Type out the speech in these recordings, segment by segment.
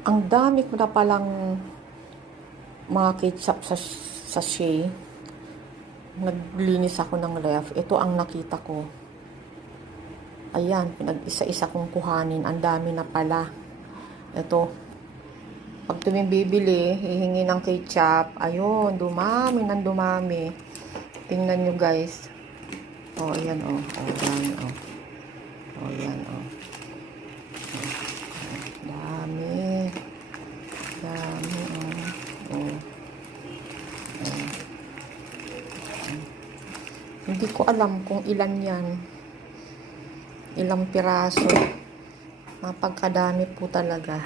Ang dami ko na palang mga ketchup sa sachet. Naglinis ako ng ref. Ito ang nakita ko. Ayan, pinag-isa-isa kong kuhanin. Ang dami na pala. Ito. Pag tuwing bibili, hihingi ng ketchup. Ayun, dumami ng dumami. Tingnan nyo guys. Oh, ayan oh. Oh, ayan oh. Oh, ayan oh. Dami. Dami oh. Oh. Oh. Hindi ko alam kung ilan yan. Ilang piraso. Mapagkadami po talaga.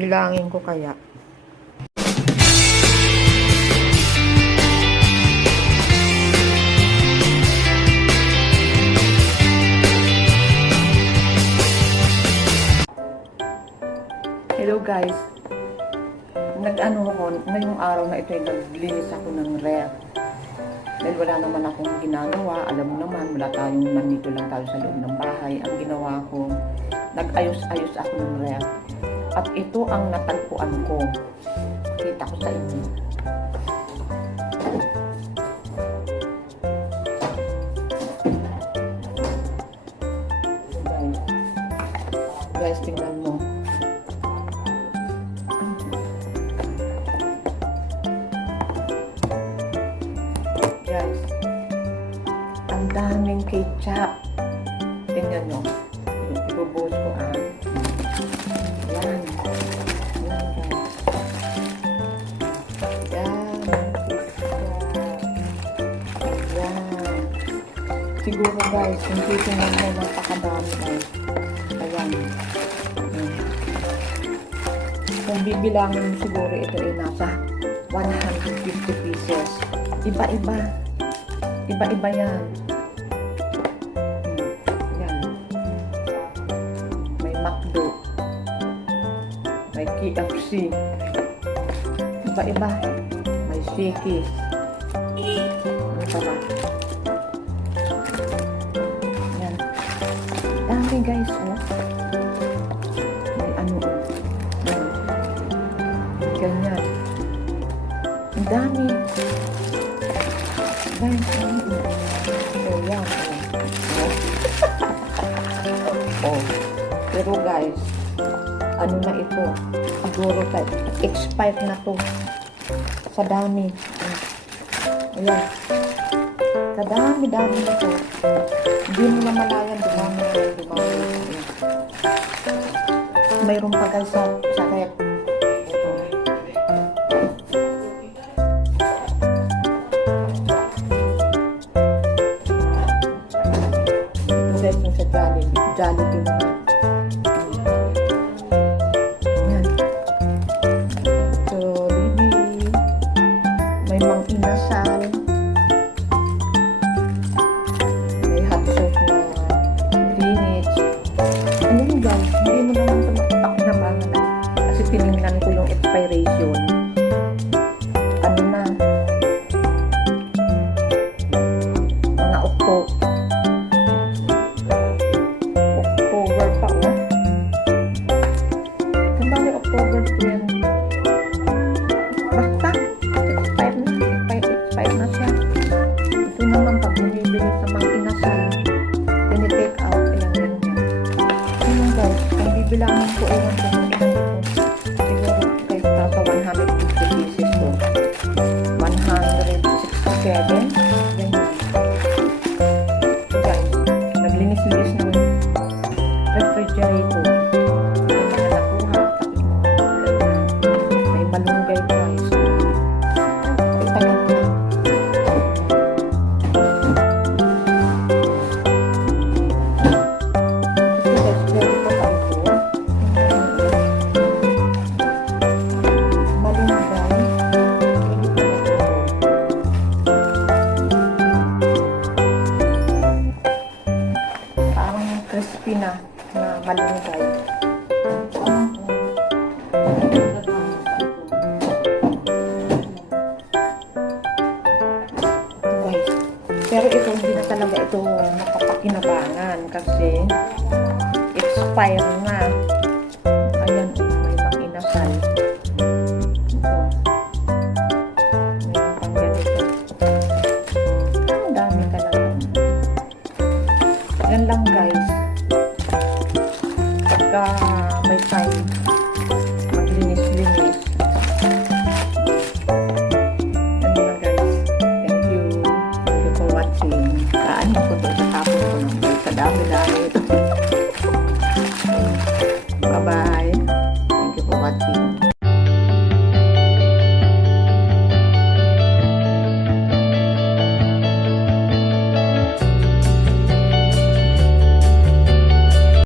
Bilangin ko kaya. Hello guys. Nag-ano ako, ngayong araw na ito ay naglinis ako ng ref. Dahil wala naman akong ginagawa. Alam mo naman, wala tayong nandito lang tayo sa loob ng bahay. Ang ginawa ko, nag-ayos-ayos ako ng ref. At ito ang natagpuan ko. Kita ko sa inyo. Guys, tingnan mo. Guys, ang daming ketchup. Tingnan nyo. Ibubuhos ko Yan. Yan guys. Yan. Yan. Siguro guys, kung titingnan mo, napakadami guys. Ayan. Kung bibilangin mo siguro, ito ay nasa 150 pieces. Iba-iba. Iba-iba yan. Yan. May McDo. May KFC. Iba-iba. May Shakey's. Ano pa ba? Yan. Dami guys, oh. May ano, oh. Yan. Ganyan. Ang dami. Guys, ano, oh. So, yan, oh. Oh. Pero guys, ano na ito? Siguro expired na to. Sa dami. Ayan. Sa dami-dami na to. Hindi mo na malayan. Dumami. Mayroon pa guys sa rep. Ito guys yung sa Jollibee naman. Tinignan ko yung expiration. Ano na? Mga October pa, oh. Kumali October 20. Basta, expired na siya. Ito naman, pag bumibili sa mga inasal, tinitake out, ayan. Ayun guys, kung bibilangin ko, ewan ko ng ilan ito. 150 pieces to. 167. Ganyan. So guys, naglinis-linis ng refrigerator. May mga Nakuha. May malunggay guys. Ay, tagal na. Ito guys, very pa ito. Crispy na malunggay. ito makapakinabangan kasi expire na. Ayan, may pang inasal. Ito. May pang ganito. Ang dami talaga. Yan lang guys. Pagka